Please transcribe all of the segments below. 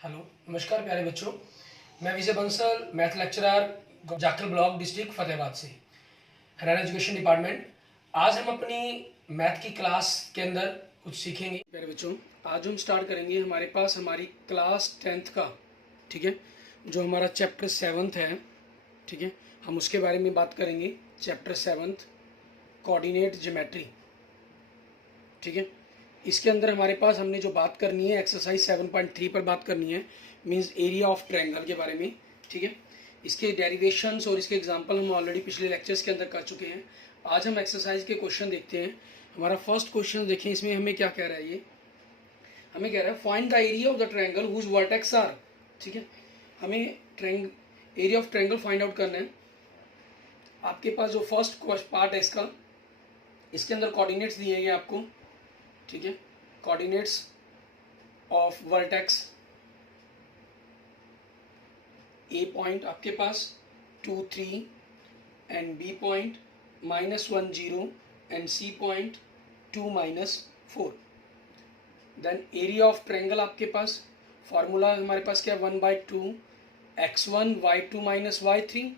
Hello, नमस्कार प्यारे बच्चों। मैं Vijay Bansal, math lecturer, Jakhal block, district Fatehabad से, हरियाणा एजुकेशन डिपार्टमेंट। आज हम अपनी मैथ की क्लास के अंदर कुछ सीखेंगे। प्यारे बच्चों, आज हम स्टार्ट करेंगे हमारे पास हमारी क्लास 10th का, ठीक है, जो हमारा चैप्टर 7th है, ठीक है, हम उसके बारे में बात करेंगे। चैप्टर 7th कोऑर्डिनेट ज्योमेट्री, ठीक है। इसके अंदर हमारे पास हमने जो बात करनी है एक्सरसाइज 7.3 पर बात करनी है, मींस एरिया ऑफ ट्रायंगल के बारे में, ठीक है। इसके डेरिवेशंस और इसके एग्जांपल हम ऑलरेडी पिछले लेक्चर्स के अंदर कर चुके हैं। आज हम एक्सरसाइज के क्वेश्चन देखते हैं। हमारा फर्स्ट क्वेश्चन देखें, इसमें हमें क्या कह रहा है, ये हमें कह रहा है find the area of the triangle whose vertex are, ठीक है। हमें area of triangle find out करना है। आपके पास जो फर्स्ट पार्ट है इसका, इसके अंदर कोऑर्डिनेट्स दिए गए आपको, ठीक है। Coordinates of vertex A point आपके पास 2 3 and B point -1 0 and C point 2 -4। Then area of triangle आपके पास फॉर्मूला हमारे पास क्या है, 1/2 x1 y2 y3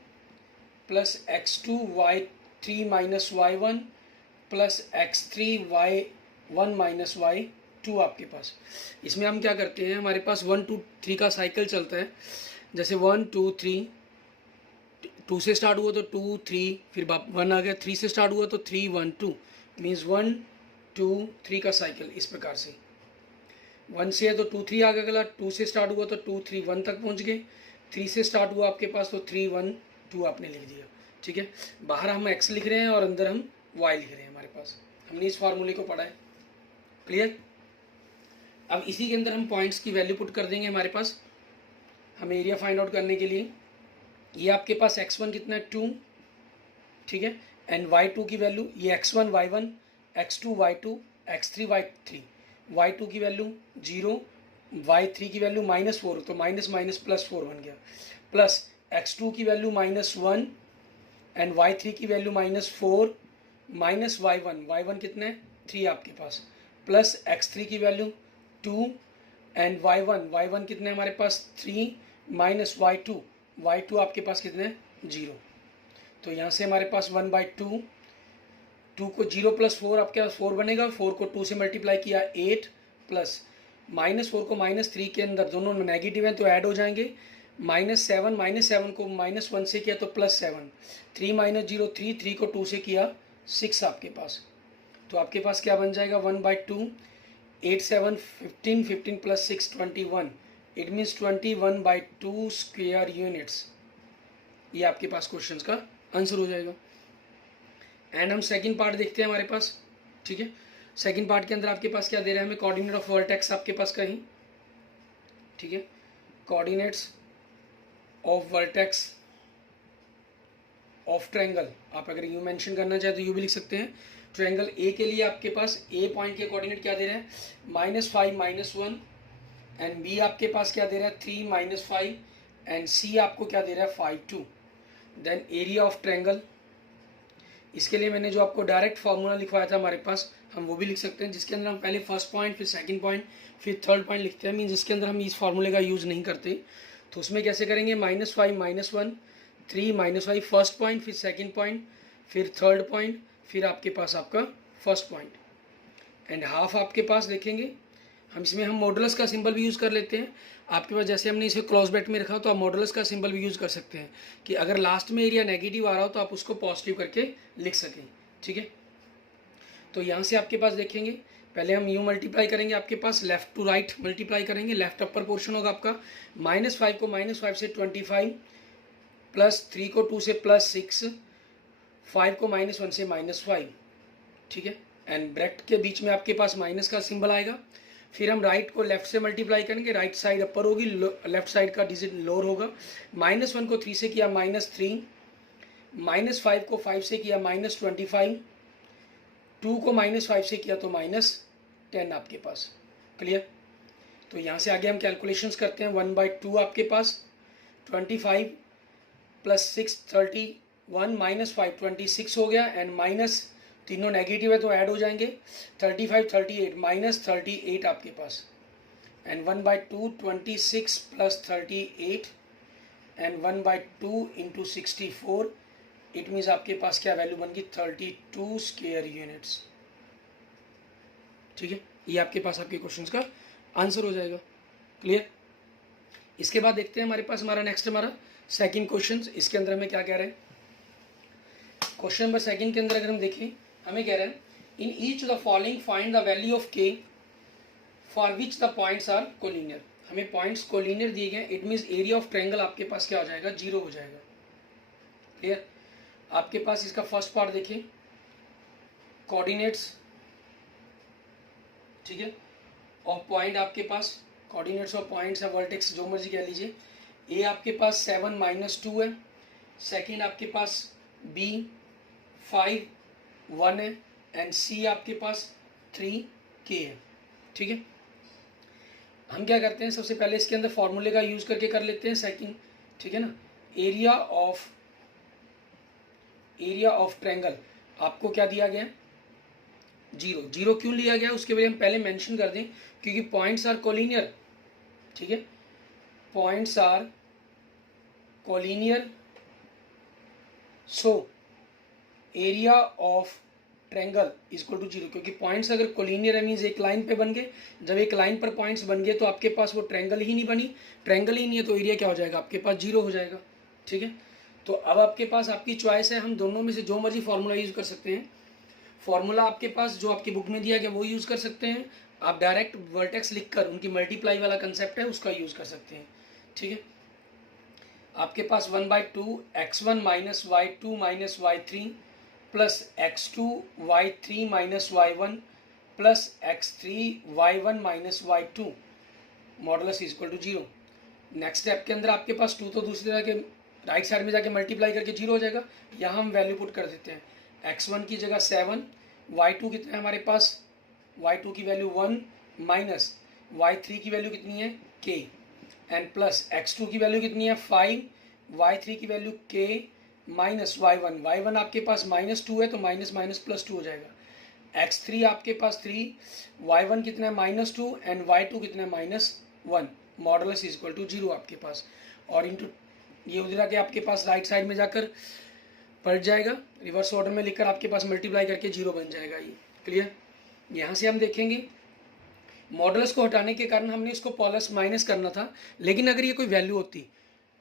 plus x2 y3 y1 plus x3 y1 y2 आपके पास। इसमें हम क्या करते हैं, हमारे पास 1 2 3 का साइकिल चलता है। जैसे 1 2 3, 2 से स्टार्ट हुआ तो 2 3, फिर 1 आ गया, 3 से स्टार्ट हुआ तो 3 1 2, मीन्स 1 2 3 का साइकिल। इस प्रकार से 1 से है तो 2 3 आ गया, अगला 2 से स्टार्ट हुआ तो 2 3 1 तक पहुंच गए, 3 से स्टार्ट हुआ आपके पास तो 3 1 2 आपने लिख दिया, ठीक है। बाहर हम x लिख रहे हैं और अंदर हम y लिख रहे हैं। हमारे पास हमने इस फार्मूले को पढ़ा है, क्लियर। अब इसी के अंदर हम पॉइंट्स की वैल्यू पुट कर देंगे। हमारे पास हमें एरिया फाइंड आउट करने के लिए, ये आपके पास x1 कितना है 2, ठीक है, एंड y2 की वैल्यू, ये x1 y1, x2 y2, x3 y3, y2 की वैल्यू 0, y3 की वैल्यू -4, तो माइनस माइनस +4 बन गया, प्लस x2 की वैल्यू -1 एंड y3 की वैल्यू -4 माइनस y1 कितना है 3 आपके पास, प्लस x3 की वैल्यू 2 एंड y1 कितने हमारे पास 3 माइनस y2 आपके पास कितने 0। तो यहाँ से हमारे पास 1/2, 2 को 0 + 4 आपके पास 4 बनेगा, 4 को 2 से मल्टीप्लाई किया 8, प्लस -4 को -3 के अंदर दोनों नेगेटिव हैं तो ऐड हो जाएंगे, -7 को -1 से किया तो +7, 3 - 0 3 को 2 से किया 6 आपके पास। तो आपके पास क्या बन जाएगा 1/2, 8 7 15, 15 + 6 21, इट मीन्स 21/2 स्क्वायर यूनिट्स। ये आपके पास क्वेश्चन का आंसर हो जाएगा। एंड हम सेकंड पार्ट देखते हैं हमारे पास, ठीक है। सेकंड पार्ट के अंदर आपके पास क्या दे रहा है हमें, कोऑर्डिनेट ऑफ वर्टेक्स आपके पास कहीं, ठीक है, coordinates of vertex of triangle. आप अगर यू मेंशन करना चाहे तो यू भी लिख सकते हैं। ट्रायंगल ए के लिए आपके पास ए पॉइंट के कोऑर्डिनेट क्या दे रहे हैं, -5 -1, एंड बी आपके पास क्या दे रहा है 3 -5, एंड सी आपको क्या दे रहा है 5 2। देन एरिया ऑफ ट्रायंगल, इसके लिए मैंने जो आपको डायरेक्ट फार्मूला लिखवाया था हमारे पास, हम वो भी लिख सकते हैं, जिसके अंदर हम पहले फर्स्ट पॉइंट, फिर सेकंड पॉइंट, फिर थर्ड पॉइंट लिखते हैं, मीन जिसके अंदर हम इस फार्मूले का यूज़ नहीं करते। तो उसमें कैसे करेंगे, -5 -1 3 -5 फर्स्ट पॉइंट, फिर सेकंड पॉइंट, फिर थर्ड पॉइंट, फिर आपके पास आपका फर्स्ट पॉइंट, एंड हाफ आपके पास देखेंगे। हम इसमें हम मॉडुलस का सिंबल भी यूज़ कर लेते हैं। आपके पास जैसे हमने इसे क्रॉस ब्रैकेट में रखा तो आप मॉडुलस का सिंबल भी यूज़ कर सकते हैं, कि अगर लास्ट में एरिया नेगेटिव आ रहा हो तो आप उसको पॉजिटिव करके लिख सकें, ठीक है। तो यहाँ से आपके पास देखेंगे, पहले हम यू मल्टीप्लाई करेंगे, आपके पास लेफ्ट टू राइट मल्टीप्लाई करेंगे, लेफ्ट अपर पोर्शन होगा आपका, -5 को -5 से 25, प्लस 3 को 2 से +6, 5 को -1 से -5, ठीक है, एंड ब्रैकेट के बीच में आपके पास माइनस का सिंबल आएगा। फिर हम राइट को लेफ्ट से मल्टीप्लाई करेंगे, राइट साइड अपर होगी, लेफ्ट साइड का डिजिट लोअर होगा। -1 को 3 से किया -3, -5 को 5 से किया -25, 2 को -5 से किया तो -10 आपके पास, क्लियर। तो यहाँ से आगे हम कैलकुलेशंस करते हैं। 1/2 आपके पास 25 + 6 31 -5 26 हो गया, एंड माइनस तीनों नेगेटिव है तो ऐड हो जाएंगे, 35 38 -38 आपके पास, and 1/2 26 plus 38 and 1/2 into 64, it means आपके पास क्या वैल्यू बन गई 32 स्क्वायर यूनिट्स। ठीक है, ये आपके पास आपके क्वेश्चन का आंसर हो जाएगा। क्लियर। इसके बाद देखते हैं हमारे पास हमारा नेक्स्ट हमारा सेकंड क्वेश्चन। इसके अंदर हमें क्या कह रहे हैं, क्वेश्चन नंबर सेकंड के अंदर अगर हम देखें, हमें कह रहे हैं in each the following find the value of k for which the points are collinear. हमें पॉइंट्स कोलिनियर दिए गए, it means area of triangle आपके पास क्या हो जाएगा, 0 हो जाएगा। क्लियर। आपके पास इसका फर्स्ट पार्ट देखिए, कोऑर्डिनेट्स, ठीक है, ऑफ पॉइंट आपके पास कोऑर्डिनेट्स ऑफ पॉइंट्स है, वर्टेक्स जो मर्जी कह लीजिए। ए आपके पास 7 - 2 है, सेकंड आपके पास बी 5 1 है, एंड सी आपके पास 3 के है। ठीक है, हम क्या करते हैं, सबसे पहले इसके अंदर फॉर्मूले का यूज करके कर लेते हैं सेकंड। ठीक है ना, एरिया ऑफ ट्रायंगल आपको क्या दिया गया, 0। 0 क्यों लिया गया उसके बारे में हम पहले मेंशन कर दें, क्योंकि पॉइंट्स आर कोलिनियर। ठीक है, points are collinear, so area of triangle is equal to 0। क्योंकि पॉइंट्स अगर कोलिनियर है मीन्स एक लाइन पे बन गए, जब एक लाइन पर पॉइंट्स बन गए तो आपके पास वो ट्रायंगल ही नहीं बनी, ट्रायंगल ही नहीं है तो एरिया क्या हो जाएगा आपके पास, 0 हो जाएगा। ठीक है, तो अब आपके पास आपकी चॉइस है, हम दोनों में से जो मर्जी फॉर्मूला यूज कर सकते हैं। फॉर्मूला आपके पास जो आपकी बुक में दिया गया वो यूज कर सकते हैं, आप डायरेक्ट वर्टेक्स लिखकर उनकी मल्टीप्लाई वाला कंसेप्ट है उसका यूज कर सकते हैं। ठीक है, आपके पास 1/2 x1 - y2 - y3 plus x2 y3 - y1 plus x3 y1 - y2 modulus is equal to 0। Next step के अंदर आपके पास 2 तो दूसरी तरह के राइट साइड में जाके मल्टीप्लाई करके 0 हो जाएगा। यहाँ हम वैल्यू पुट कर देते हैं, x1 की जगह 7, y2 कितना है हमारे पास, y2 की वैल्यू 1 माइनस y3 की वैल्यू कितनी है k, एंड प्लस x2 की वैल्यू कितनी है 5, y3 की वैल्यू k माइनस y1 आपके पास -2 है तो माइनस माइनस प्लस 2 हो जाएगा। x3 आपके पास 3, y1 कितना है -2 एंड y2 कितना है -1, मॉडुलस इज इक्वल टू 0 आपके पास। और इंटू ये उधर आके आपके पास राइट साइड में जाकर पलट जाएगा, रिवर्स ऑर्डर में लिखकर आपके पास मल्टीप्लाई करके 0 बन जाएगा ये। क्लियर। यहाँ से हम देखेंगे मॉडुलस को हटाने के कारण हमने इसको प्लस माइनस करना था, लेकिन अगर ये कोई वैल्यू होती,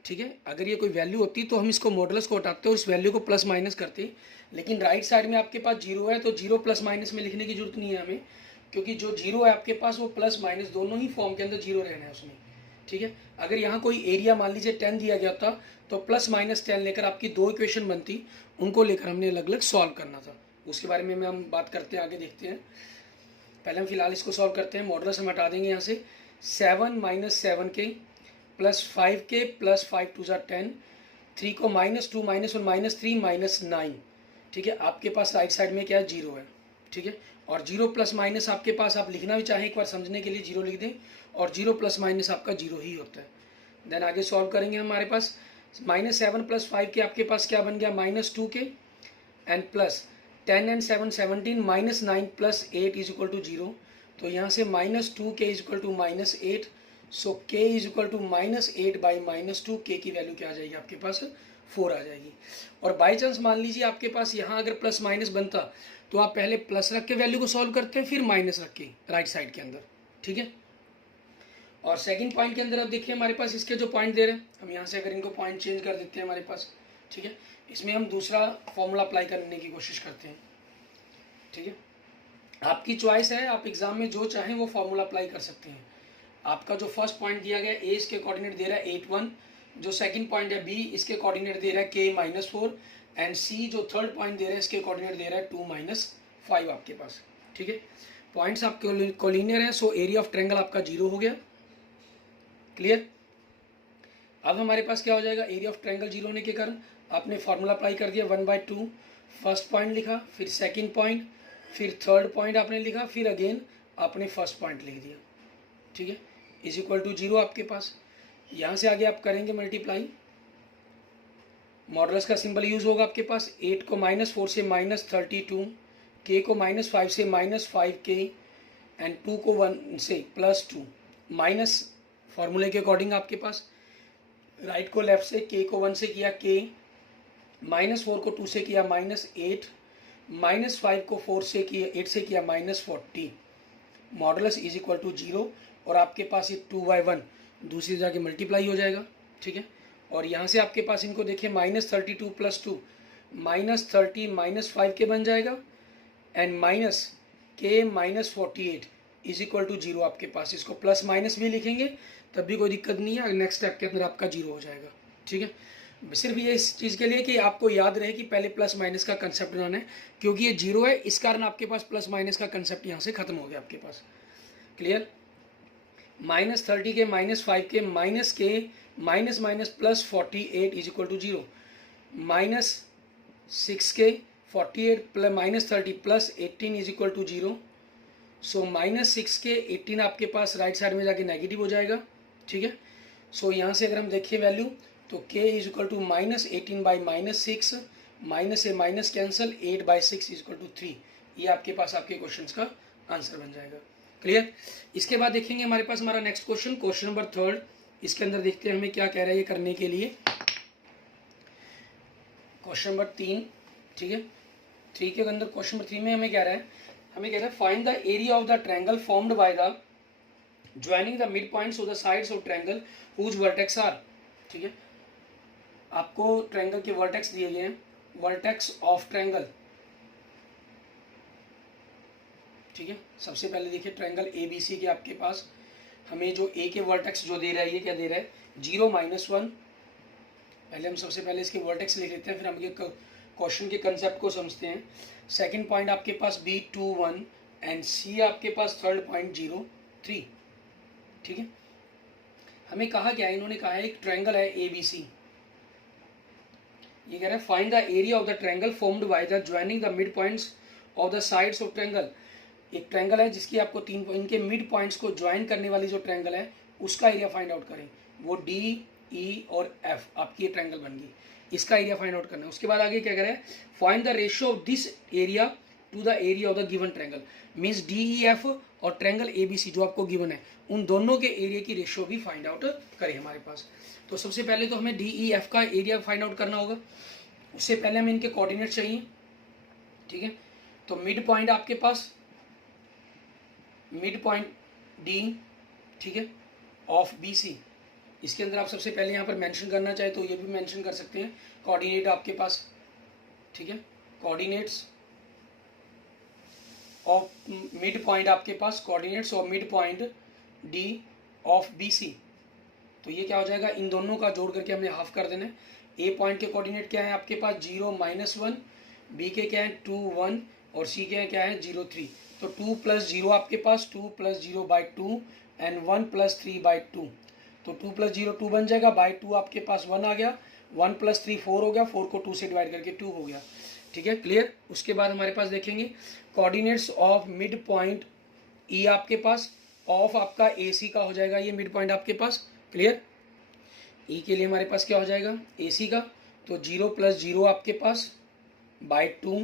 ठीक है, अगर ये कोई वैल्यू होती तो हम इसको मॉडुलस को हटाते और इस वैल्यू को प्लस माइनस करते, लेकिन राइट साइड में आपके पास 0 है तो 0 प्लस माइनस में लिखने की जरूरत नहीं है हमें, क्योंकि जो 0 है आपके पास वो प्लस माइनस दोनों ही फॉर्म के अंदर 0 रहना है उसमें। ठीक है, अगर यहाँ कोई एरिया मान लीजिए 10 दिया गया था तो प्लस माइनस 10 लेकर आपकी 2 इक्वेशन बनती, उनको लेकर हमने अलग अलग सॉल्व करना था, उसके बारे में हम बात करते हैं, आगे देखते हैं। पहले हम फिलहाल इसको सॉल्व करते हैं। मॉडुलस हम हटा देंगे यहाँ से, 7 - 7k प्लस 5k प्लस 5 2 = 10, 3 को -2 -1 -3 -9। ठीक है, आपके पास राइट साइड में क्या है 0 है। ठीक है, और 0 प्लस माइनस आपके पास, आप लिखना भी चाहें एक बार समझने के लिए 0 लिख दें, और 0 प्लस माइनस आपका 0 ही होता है। देन आगे सॉल्व करेंगे, हमारे पास -7 + 5k आपके पास क्या बन गया -2k एंड प्लस 10 and 7 17 -9 + 8 = 0। तो यहाँ से -2k = -8, सो k = -8/- 2, k की वैल्यू क्या आ जाएगी आपके पास 4 आ जाएगी। और बाई चांस मान लीजिए आपके पास यहाँ अगर प्लस माइनस बनता तो आप पहले प्लस रख के वैल्यू को सॉल्व करते हैं, फिर माइनस रख के राइट साइड के अंदर। ठीक है, और सेकंड पॉइंट के अंदर अब देखिए हमारे पास इसके जो पॉइंट दे रहे हैं, हम यहाँ से अगर इनको पॉइंट चेंज कर देते हैं हमारे पास, ठीक है, इसमें हम दूसरा फॉर्मूला अप्लाई करने की कोशिश करते हैं। ठीक है, आपकी चॉइस है, आप एग्जाम में जो चाहें वो फॉर्मूला अप्लाई कर सकते हैं। आपका जो फर्स्ट पॉइंट दिया गया ए, इसके कोऑर्डिनेट दे रहा है 8 1, जो सेकंड पॉइंट है बी, इसके कोऑर्डिनेट दे रहा है k -4, एंड सी जो थर्ड पॉइंट दे रहा है इसके कोऑर्डिनेट दे रहा है 2 - 5 आपके पास। ठीक है, पॉइंट्स आपके कोलिनियर हैं, सो एरिया ऑफ ट्रायंगल आपका 0 हो गया। क्लियर। अब हमारे पास क्या हो जाएगा, एरिया ऑफ ट्रायंगल 0 होने के कारण आपने फॉर्मूला अप्लाई कर दिया, 1/2 फर्स्ट पॉइंट लिखा, फिर सेकंड पॉइंट, फिर थर्ड पॉइंट आपने लिखा, फिर अगेन आपने फर्स्ट पॉइंट लिख दिया। ठीक है, = 0 आपके पास। यहाँ से आगे आप करेंगे मल्टीप्लाई, मॉडुलस का सिंबल यूज होगा आपके पास, 8 को -4 से -32, k को -5 से -5k एंड 2 को 1 से +2, माइनस फॉर्मूले के अकॉर्डिंग आपके पास राइट को लेफ्ट से, के को 1 से किया के, -4 को 2 से किया -8, -5 को 4 से किया 8 से किया -40, मॉडुलस इज इक्वल टू 0 और आपके पास ये 2/1 दूसरी जाके मल्टीप्लाई हो जाएगा, ठीक है। और यहाँ से आपके पास इनको देखिए -32 + 2 -30 -5 के बन जाएगा एंड माइनस के -48 इज इक्वल टू 0 आपके पास। इसको प्लस माइनस भी लिखेंगे तब भी कोई दिक्कत नहीं है, नेक्स्ट स्टेप के अंदर आपका 0 हो जाएगा, ठीक है। सिर्फ ये इस चीज़ के लिए कि आपको याद रहे कि पहले प्लस माइनस का कंसेप्ट बनाना है, क्योंकि ये 0 है इस कारण आपके पास प्लस माइनस का कंसेप्ट यहाँ से खत्म हो गया आपके पास। क्लियर? -30 के -5 के माइनस के minus minus +48 is equal to 0, -6 के 48 plus -30 + 18 is equal to 0। So -6 के 18 आपके पास राइट साइड में जाके नेगेटिव हो जाएगा, ठीक है। सो यहाँ से अगर हम देखें वैल्यू तो k is equal to -18/-6, minus से minus cancel, 8/6 is equal to 3। ये आपके पास आपके क्वेश्चंस का आंसर बन जाएगा। क्लियर? इसके बाद देखेंगे हमारे पास हमारा नेक्स्ट क्वेश्चन नंबर 3। इसके अंदर देखते हैं हमें क्या कह रहा है ये करने के लिए। क्वेश्चन नंबर 3, ठीक है। 3 के अंदर क्वेश्चन नंबर 3 में हमें कह रहा है find the area of the triangle formed by the joining the mid points of the sides of triangle whose vertex are, ठीक है। आपको ट्रायंगल के वर्टेक्स दिए गए हैं, वर्टेक्स ऑफ ट्रायंगल, ठीक है। सबसे पहले देखिए ट्रायंगल ABC के आपके पास हमें जो A के वर्टेक्स जो दे रहा है ये क्या दे रहा है 0 -1। पहले हम सबसे पहले इसके वर्टेक्स लिख लेते हैं, फिर हम ये क्वेश्चन के कंसेप्ट को समझते हैं। सेकंड पॉइंट आपके पास B 2 1 एंड C आपके पास थर्ड पॉइंट 0 3, ठीक है। हमें कहा क्या है, इन्होंने कहा है एक ट्रायंगल है ABC, ये कह रहा है find the area of the triangle formed by the joining the mid points of the sides of triangle. एक ट्रायंगल है जिसकी आपको इनके मिड पॉइंट्स को ज्वाइन करने वाली जो ट्रायंगल है उसका एरिया फाइंड आउट करें। वो D, E और F आपकी ये ट्रायंगल बन गई, इसका एरिया फाइंड आउट करना है। उसके बाद आगे क्या करें, find the ratio of this area to the area of the given triangle, means DEF और ट्रायंगल ABC जो आपको गिवन है उन दोनों के एरिया की रेशियो भी फाइंड आउट करें हमारे पास। तो सबसे पहले तो हमें DEF का एरिया फाइंड आउट करना होगा, उससे पहले हमें इनके कोऑर्डिनेट चाहिए, ठीक है। तो मिड पॉइंट आपके पास मिड पॉइंट D, ठीक है, ऑफ BC, इसके अंदर आप सबसे पहले यहाँ पर मेंशन करना चाहे तो ये भी मेंशन कर सकते हैं कोऑर्डिनेट आपके पास, ठीक है। कोऑर्डिनेट्स ऑफ मिड पॉइंट आपके पास coordinates of mid point D of BC, तो ये क्या हो जाएगा, इन दोनों का जोड़ करके हमने हाफ कर देना है। A पॉइंट के कोऑर्डिनेट क्या है आपके पास 0 -1, B के क्या है 2 1 और C के क्या है 0 3। तो 2 + 0 आपके पास 2 + 0/2 एंड 1 + 3/2। तो 2 + 0 2 बन जाएगा, बाई 2 आपके पास 1 आ गया, 1 + 3 4 हो गया, 4 को 2 से डिवाइड करके 2 हो गया, ठीक है। क्लियर? उसके बाद हमारे पास देखेंगे coordinates of mid point E आपके पास ऑफ आपका AC का हो जाएगा ये मिड पॉइंट आपके पास। क्लियर? E के लिए हमारे पास क्या हो जाएगा AC का, तो 0 + 0 आपके पास बाई 2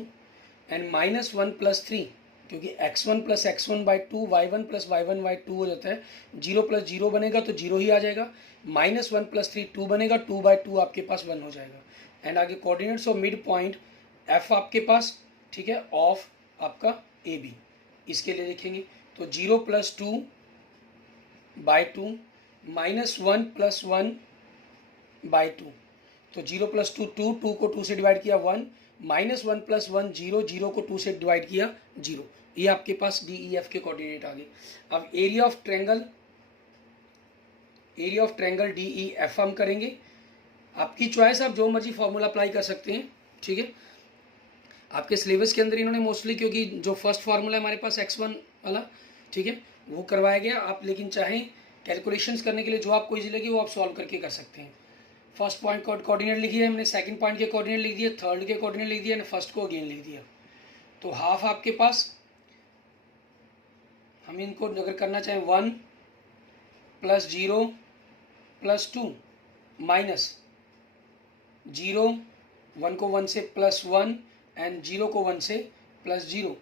एंड -1 + 3, क्योंकि x1 + x1/2 y1 + y1/2 हो जाता है। 0 + 0 बनेगा तो 0 ही आ जाएगा, -1 + 3 2 बनेगा, 2/2 आपके पास 1 हो जाएगा। एंड आगे coordinates of mid point F आपके पास, ठीक है, ऑफ आपका AB, इसके लिए देखेंगे तो 0 + 2/2 -1 + 1/2, तो 0 + 2 2, 2 को 2 से डिवाइड किया 1, -1 + 1 0, 0 को 2 से डिवाइड किया 0। ये आपके पास DEF के कोऑर्डिनेट आ गए। अब एरिया ऑफ ट्रायंगल DEF हम करेंगे, आपकी चॉइस, आप जो मर्जी फॉर्मूला अप्लाई कर सकते हैं, ठीक है। आपके सिलेबस के अंदर इन्होंने मोस्टली, क्योंकि जो फर्स्ट फार्मूला हमारे पास x1 वाला, ठीक है, वो करवाया गया। आप लेकिन चाहें कैलकुलेशंस करने के लिए जो आपको इजी लगे वो आप सॉल्व करके कर सकते हैं। फर्स्ट पॉइंट कोऑर्डिनेट लिख दिया हमने, सेकंड पॉइंट के कोऑर्डिनेट लिख दिए, थर्ड के कोऑर्डिनेट लिख दिया, फर्स्ट को अगेन लिख दिया। तो हाफ आपके पास, हम इनको अगर करना चाहें 1 + 0 + 2 माइनस 0, 1 को 1 से +1 एंड 0 को 1 से +0,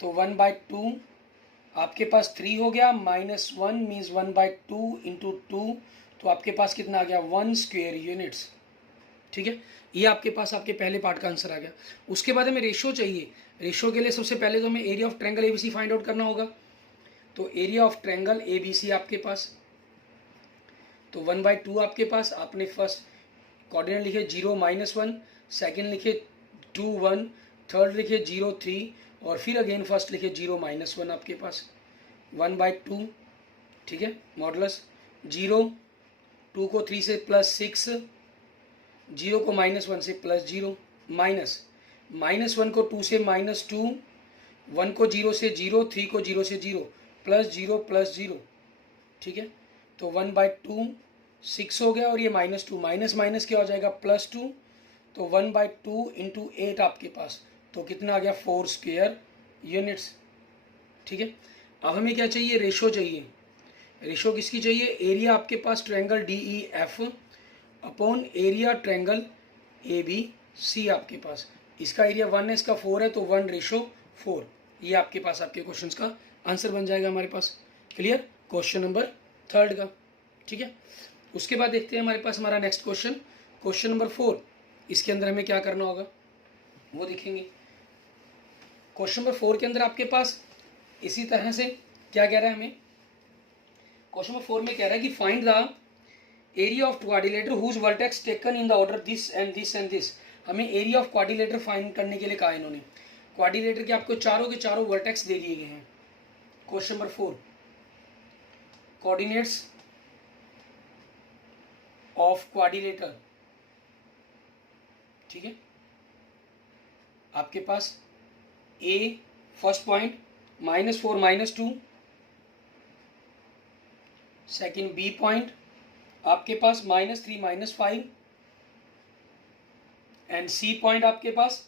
तो 1/2 आपके पास 3 हो गया, -1 मीन्स 1/2 इंटू 2, तो आपके पास कितना आ गया 1 स्क्वेयर यूनिट्स। ठीक है, ये आपके पास आपके पहले पार्ट का आंसर आ गया। उसके बाद हमें रेशो चाहिए। रेशो के लिए सबसे पहले तो हमें area of triangle ABC find out करना होगा। तो एरिया ऑफ ट्रायंगल एबीसी आपके पास, तो 1/2 आपके पास, आपने फर्स्ट कोऑर्डिनेट लिखे 0 -1, सेकंड लिखे 2 1, थर्ड लिखे 0 3, और फिर अगेन फर्स्ट लिखे 0 -1 आपके पास 1/2। ठीक है, मॉडुलस 0, 2 को 3 से +6, 0 को -1 से +0, -1 को 2 से -2, 1 को 0 से 0, 3 को 0 से 0, +0 +0। ठीक है, तो 1/2 6 हो गया, और ये -2 माइनस क्या हो जाएगा +2, तो 1/2 इंटू 8 आपके पास, तो कितना आ गया 4 स्क्वेयर यूनिट्स। ठीक है, अब हमें क्या चाहिए, रेशो चाहिए। रेशो किसकी चाहिए, एरिया आपके पास triangle D E F upon area triangle A B C आपके पास। इसका एरिया 1 है, इसका 4 है, तो 1/4। ये आपके पास आपके क्वेश्चन का आंसर बन जाएगा हमारे पास। क्लियर, क्वेश्चन नंबर 3 का। ठीक है, उसके बाद देखते हैं हमारे पास हमारा नेक्स्ट क्वेश्चन, क्वेश्चन नंबर 4। इसके अंदर हमें क्या करना होगा वो देखेंगे। क्वेश्चन नंबर 4 के अंदर आपके पास इसी तरह से क्या कह रहा है हमें, क्वेश्चन नंबर 4 में कह रहा है कि find the area of quadrilateral whose vertex taken in the order this and this and this. हमें एरिया ऑफ क्वाड्रिलेटर फाइंड करने के लिए कहा इन्होंने। क्वाड्रिलेटर के आपको चारों के चारों वर्टेक्स दे दिए गए हैं। Question number 4, coordinates of quadrilateral. ठीक है, आपके पास A first point -4 -2, second B point आपके पास -3 -5, एंड सी पॉइंट आपके पास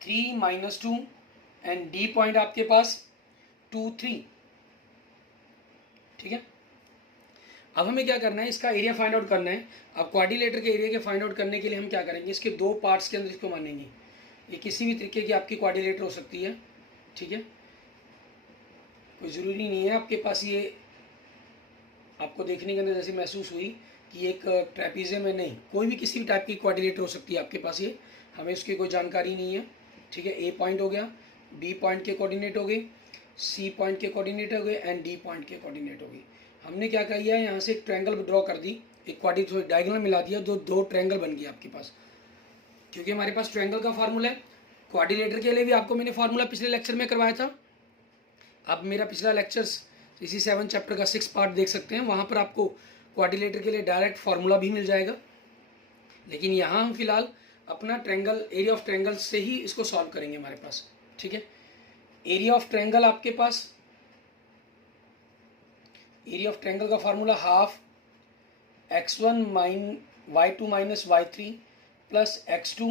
3 -2, एंड डी पॉइंट आपके पास 2 3। ठीक है, अब हमें क्या करना है, इसका एरिया फाइंड आउट करना है। अब क्वाड्रिलेटर के एरिया के फाइंड आउट करने के लिए हम क्या करेंगे, इसके दो पार्ट्स के अंदर इसको मानेंगे। ये किसी भी तरीके की आपकी क्वाड्रिलेटर हो सकती है। ठीक है, कोई ज़रूरी नहीं है आपके पास ये आपको देखने के अंदर जैसे महसूस हुई कि एक ट्रेपीजियम है, नहीं, कोई भी किसी भी टाइप की क्वाड्रिलेटर हो सकती है आपके पास। ये हमें उसकी कोई जानकारी नहीं है। ठीक है, ए पॉइंट हो गया, बी पॉइंट के कोऑर्डिनेट हो गए, सी पॉइंट के कोऑर्डिनेट हो गए, एंड डी पॉइंट के कोऑर्डिनेट हो गए। हमने क्या किया है, यहाँ से एक ट्रायंगल ड्रॉ कर दी, एक क्वाड्रिलेटर डायगोनल मिला दिया, दो ट्रायंगल बन गया आपके पास। क्योंकि हमारे पास ट्रायंगल का फार्मूला है, क्वाड्रिलेटर के लिए भी आपको मैंने फार्मूला पिछले लेक्चर में करवाया था। अब मेरा पिछला लेक्चर्स इसी 7 चैप्टर का 6 पार्ट देख सकते हैं, वहाँ पर आपको क्वाड्रिलेटर के लिए डायरेक्ट फार्मूला भी मिल जाएगा। लेकिन यहाँ हम फिलहाल अपना ट्रायंगल एरिया ऑफ ट्रायंगल से ही इसको सॉल्व करेंगे हमारे पास। ठीक है, एरिया ऑफ ट्रायंगल आपके पास, एरिया ऑफ ट्रायंगल का formula half x1 y2 minus y3 plus x2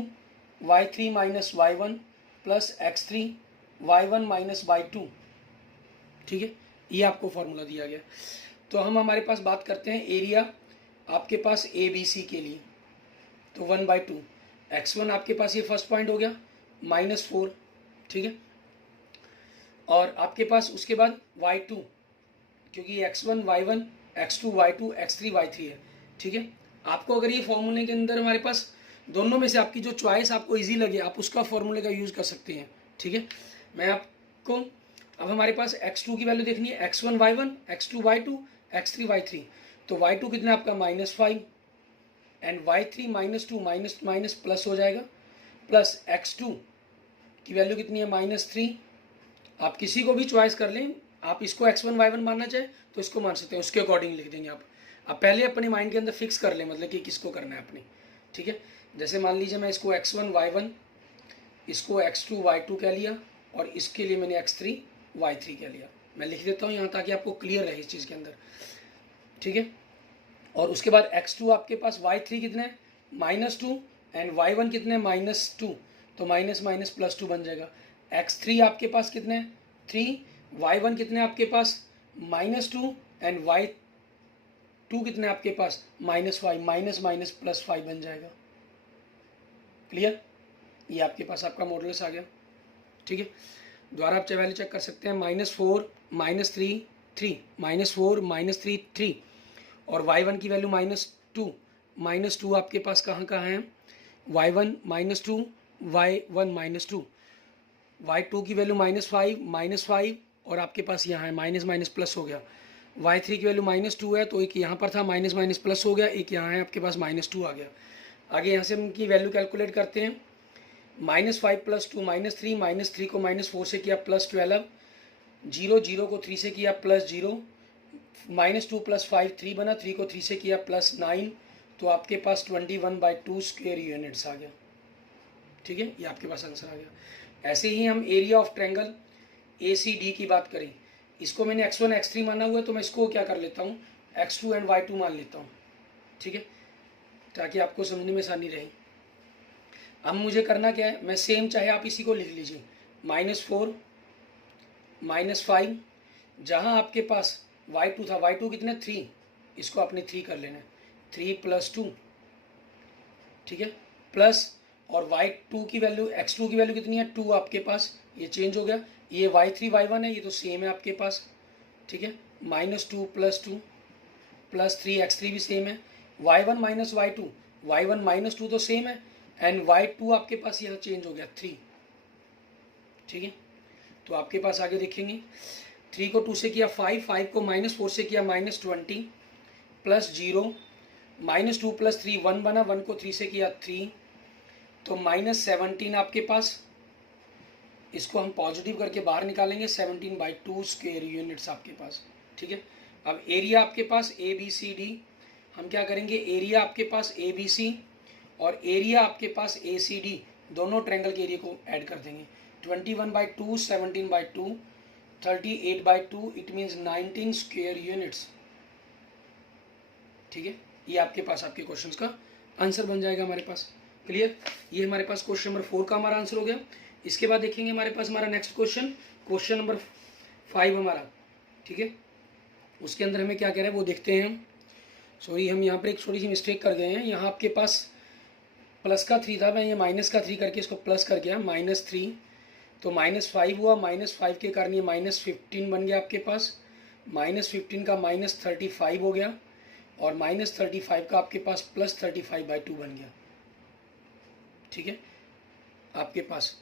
y3 minus y1 plus x3 y1 minus y2। ठीक है, ये आपको फार्मूला दिया गया। तो हम हमारे पास बात करते हैं एरिया आपके पास ए बी सी के लिए, तो 1/2 x1 आपके पास ये फर्स्ट पॉइंट हो गया -4। ठीक है, और आपके पास उसके बाद y2, क्योंकि x1 y1 x2 y2 x3 y3 है। ठीक है, आपको अगर ये फॉर्मूले के अंदर हमारे पास दोनों में से आपकी जो चॉइस आपको इजी लगे, आप उसका फॉर्मूले का यूज़ कर सकते हैं। ठीक है, मैं आपको अब हमारे पास x2 की वैल्यू देखनी है, x1 y1 x2 y2 x3 y3। तो y2 कितना आपका -5, and y3 -2 minus minus plus हो जाएगा, प्लस x2 की वैल्यू कितनी है -3। आप किसी को भी चॉइस कर लें, आप इसको x1 y1 मानना चाहे तो इसको मान सकते हैं, उसके अकॉर्डिंग लिख देंगे आप पहले अपने माइंड के अंदर फिक्स कर लें, मतलब कि किसको करना है अपने। ठीक है, जैसे मान लीजिए मैं इसको x1 y1, इसको x2 y2 कह लिया, और इसके लिए मैंने x3 y3 कह लिया। मैं लिख देता हूँ यहाँ ताकि आपको क्लियर रहे इस चीज़ के अंदर। ठीक है, और उसके बाद x2 आपके पास y3 कितने हैं -2, एंड y1 कितने -2, तो माइनस माइनस +2 बन जाएगा। x3 आपके पास कितने हैं 3, y1 कितने आपके पास -2, एंड y2 कितने आपके पास -5, माइनस माइनस +5 बन जाएगा। क्लियर, ये आपके पास आपका मॉडुलस आ गया। ठीक है, दोबारा आप वैल्यू चेक कर सकते हैं, -4 -3 3, -4 -3 3, और y1 की वैल्यू -2 आपके पास कहाँ कहाँ है, y1 -2 y1 -2, y2 की वैल्यू -5 और आपके पास यहाँ है माइनस माइनस प्लस हो गया, y3 की वैल्यू -2 है तो एक यहाँ पर था माइनस माइनस प्लस हो गया, एक यहाँ है आपके पास -2 आ गया। आगे यहाँ से हम इनकी वैल्यू कैलकुलेट करते हैं, -5 + 2 -3, -3 को -4 से किया +12, 0 0 को 3 से किया +0, -2 + 5 3 बना, 3 को 3 से किया +9, तो आपके पास 21/2 स्क्वायर यूनिट्स आ गया। ठीक है, ये आपके पास आंसर आ गया। ऐसे ही हम एरिया ऑफ ट्रायंगल ACD की बात करें, इसको मैंने x1 x3 माना हुआ है तो मैं इसको क्या कर लेता हूँ, x2 एंड y2 मान लेता हूँ। ठीक है, ताकि आपको समझने में आसानी रहे। अब मुझे करना क्या है, मैं सेम चाहे आप इसी को लिख लीजिए, -4 -5, जहाँ आपके पास y2 था, y2 कितने 3, इसको आपने 3 कर लेना है, 3 + 2, ठीक है, प्लस, और y2 की वैल्यू x2 की वैल्यू कितनी है 2 आपके पास, ये चेंज हो गया, ये y3 y1 है, ये तो सेम है आपके पास। ठीक है, -2 + 2 + 3 x3 भी सेम है, y1 - y2, y1 - 2 तो सेम है, एंड y2 आपके पास यहाँ चेंज हो गया 3। ठीक है, तो आपके पास आगे देखेंगे, 3 को 2 से किया 5, 5 को -4 से किया -20, प्लस 0, -2 + 3 1 बना, 1 को 3 से किया 3, तो -17 आपके पास, इसको हम पॉजिटिव करके बाहर निकालेंगे, 17/2 स्क्वायर यूनिट्स आपके पास। ठीक है, अब एरिया आपके पास ABCD, हम क्या करेंगे, एरिया आपके पास ABC और एरिया आपके पास ACD, दोनों ट्रायंगल के एरिया को ऐड कर देंगे, 21/2 17/2 38/2, इट मीन्स 19 स्क्वायर यूनिट्स। ठीक है, ये आपके पास आपके क्वेश्चंस का आंसर बन जाएगा हमारे पास। क्लियर, ये हमारे पास क्वेश्चन नंबर 4 का हमारा आंसर हो गया। इसके बाद देखेंगे हमारे पास हमारा नेक्स्ट क्वेश्चन नंबर 5 हमारा। ठीक है, उसके अंदर हमें क्या कह रहा है वो देखते हैं। सॉरी, हम यहाँ पर एक थोड़ी सी मिस्टेक कर गए हैं, यहाँ आपके पास प्लस का 3 था, मैं ये माइनस का 3 करके इसको प्लस कर गया, -3, तो -5 हुआ, -5 के कारण ये -15 बन गया आपके पास, -15 का -35 हो गया, और -35 का आपके पास +35/2 बन गया। ठीक है, आपके पास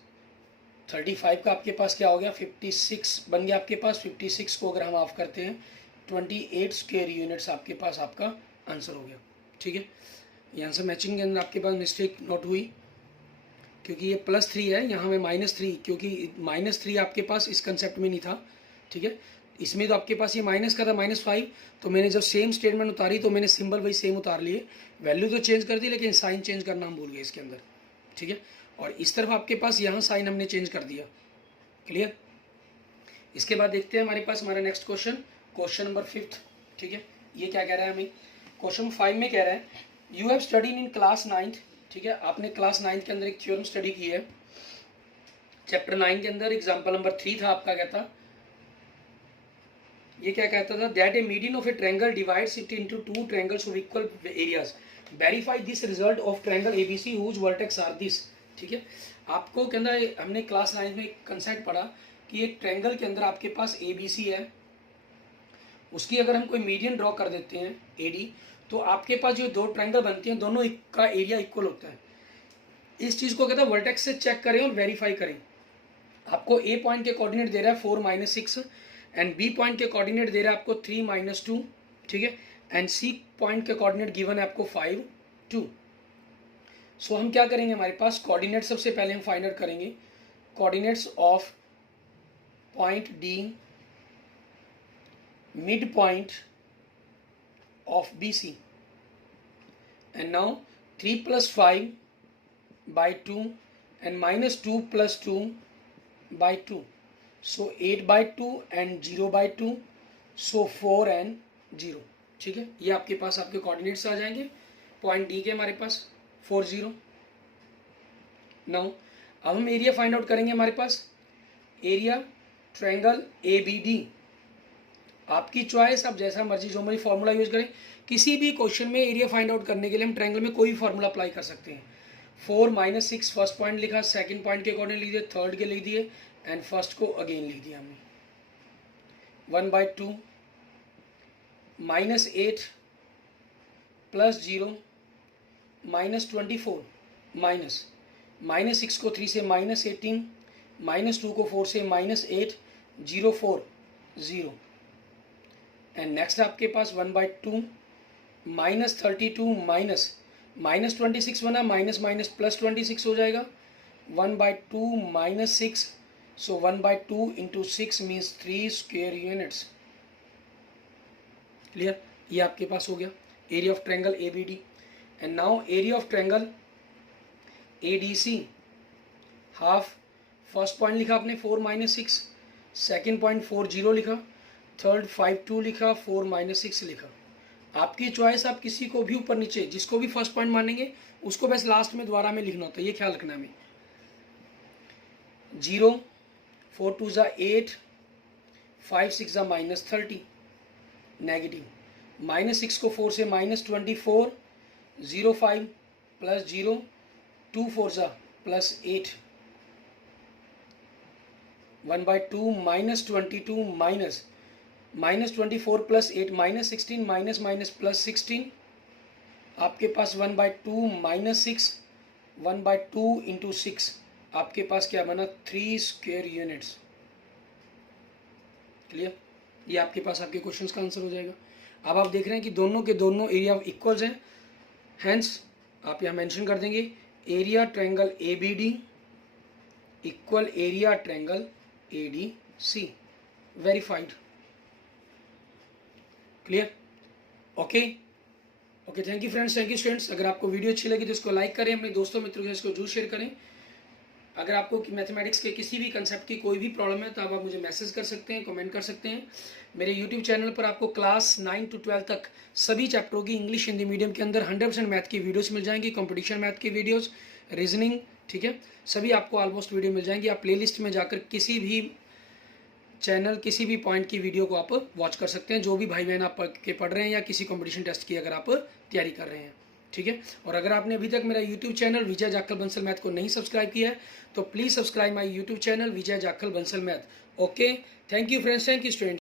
35 का आपके पास क्या हो गया, 56 बन गया आपके पास। 56 को अगर हम ऑफ करते हैं, 28 स्क्वायर यूनिट्स आपके पास आपका आंसर हो गया। ठीक है, ये आंसर मैचिंग के अंदर आपके पास मिस्टेक नोट हुई, क्योंकि ये +3 है, यहाँ में -3, क्योंकि -3 आपके पास इस कंसेप्ट में नहीं था। ठीक है, इसमें तो आपके पास ये माइनस का था -5, तो मैंने जब सेम स्टेटमेंट उतारी तो मैंने सिंबल वही सेम उतार लिए, वैल्यू तो चेंज कर दी लेकिन साइन चेंज करना हम भूल गए इसके अंदर। ठीक है, और इस तरफ आपके पास यहाँ साइन हमने चेंज कर दिया। क्लियर, इसके बाद देखते हैं हमारे पास हमारा नेक्स्ट क्वेश्चन नंबर 5। ठीक है, ये क्या कह रहा है हमें, क्वेश्चन 5 में कह रहा है, you have studied in class 9th। ठीक है, आपने क्लास 9th के अंदर एक थ्योरम स्टडी की है, चैप्टर 9 के अंदर एग्जाम्पल नंबर 3 था आपका, क्या था, ये क्या कहता था, that a median of a triangle divides it into 2 triangles of equal areas, verify this result of triangle ABC whose vertex are this. ठीक है, आपको के अंदर हमने क्लास 9 में एक कंसेप्ट पढ़ा कि एक ट्रायंगल के अंदर आपके पास ABC है, उसकी अगर हम कोई मीडियन ड्रॉ कर देते हैं AD, तो आपके पास जो 2 ट्रायंगल बनती हैं दोनों का एरिया इक्वल होता है। इस चीज़ को कहता है वर्टेक्स से चेक करें और वेरीफाई करें। आपको A पॉइंट के कोऑर्डिनेट दे रहा है 4 - 6, एंड B पॉइंट के कोऑर्डिनेट दे रहा है आपको 3 - 2। ठीक है, एंड C पॉइंट के कोऑर्डिनेट गिवन है आपको 5 2। सो हम क्या करेंगे, हमारे पास कोऑर्डिनेट सबसे पहले हम फाइंड आउट करेंगे, coordinates of point D, mid point of BC, and now 3 + 5/2 and -2 + 2/2, so 8/2 and 0/2, so 4 and 0। ठीक है, ये आपके पास आपके कोऑर्डिनेट्स आ जाएंगे पॉइंट डी के हमारे पास 4 0। नाउ अब हम एरिया फाइंड आउट करेंगे, हमारे पास एरिया ट्रायंगल ABD, आपकी चॉइस, आप जैसा मर्जी जो मर्जी फार्मूला यूज करें। किसी भी क्वेश्चन में एरिया फाइंड आउट करने के लिए हम ट्रायंगल में कोई भी फार्मूला अप्लाई कर सकते हैं। 4 - 6 फर्स्ट पॉइंट लिखा, सेकंड पॉइंट के अकॉर्डिंग लिख दिए, थर्ड के लिख दिए, एंड फर्स्ट को अगेन लिख दिया हमने। 1/2 -8 प्लस 0 -24 -6 को 3 से -18 -2 को 4 से -8 0 4 0 एंड नेक्स्ट आपके पास 1/2 -32 -26 बना माइनस माइनस प्लस 26 हो जाएगा। 1/2 -6 सो 1/2 into 6 means 3 square units. Clear, ये आपके पास हो गया area of triangle ABD। And now area of triangle ADC, half first point लिखा आपने 4 - 6, सेकेंड पॉइंट 4 0 लिखा, थर्ड 5 2 लिखा, 4 - 6 लिखा। आपकी चॉइस, आप किसी को भी ऊपर नीचे जिसको भी फर्स्ट पॉइंट मानेंगे उसको बस लास्ट में दोबारा में लिखना होता है, ये ख्याल रखना है हमें। 0 4 2 8 5 6 -30 नेगेटिव, -6 को 4 से -24 0 5 प्लस 0 2 4 +8 1/2 -22 -24 + 8 -16 माइनस प्लस 16 आपके पास 1/2 -6 1/2 इंटू 6 आपके पास क्या बना 3 स्क्वेयर यूनिट्स। क्लियर, ये आपके पास आपके क्वेश्चंस का आंसर हो जाएगा। अब आप देख रहे हैं कि दोनों के दोनों एरिया इक्वल्स हैं, हैंस आप यहाँ मेंशन कर देंगे area triangle ABD equal area triangle ADC। Verified. Clear, okay okay, thank you friends, thank you students. अगर आपको वीडियो अच्छी लगी तो इसको लाइक करें, अपने दोस्तों मित्रों के साथ इसको जरूर शेयर करें। अगर आपको मैथमेटिक्स के किसी भी कंसेप्ट की कोई भी प्रॉब्लम है तो आप मुझे मैसेज कर सकते हैं, कमेंट कर सकते हैं। मेरे यूट्यूब चैनल पर आपको क्लास 9 to 12 तक सभी चैप्टरों की इंग्लिश हिंदी मीडियम के अंदर 100% मैथ की वीडियोस मिल जाएंगी, कंपटीशन मैथ की वीडियोस, रीजनिंग, ठीक है, सभी आपको ऑलमोस्ट वीडियो मिल जाएंगी। आप प्लेलिस्ट में जाकर किसी भी चैनल किसी भी पॉइंट की वीडियो को आप वॉच कर सकते हैं, जो भी भाई बहन आप पढ़ रहे हैं या किसी कंपटीशन टेस्ट की अगर आप तैयारी कर रहे हैं, ठीक है। और अगर आपने अभी तक मेरा यूट्यूब चैनल विजय जाखल बंसल मैथ को नहीं सब्सक्राइब किया है तो please subscribe my YouTube channel Vijay Jakhal Bansal math. Okay, thank you friends, thank you students.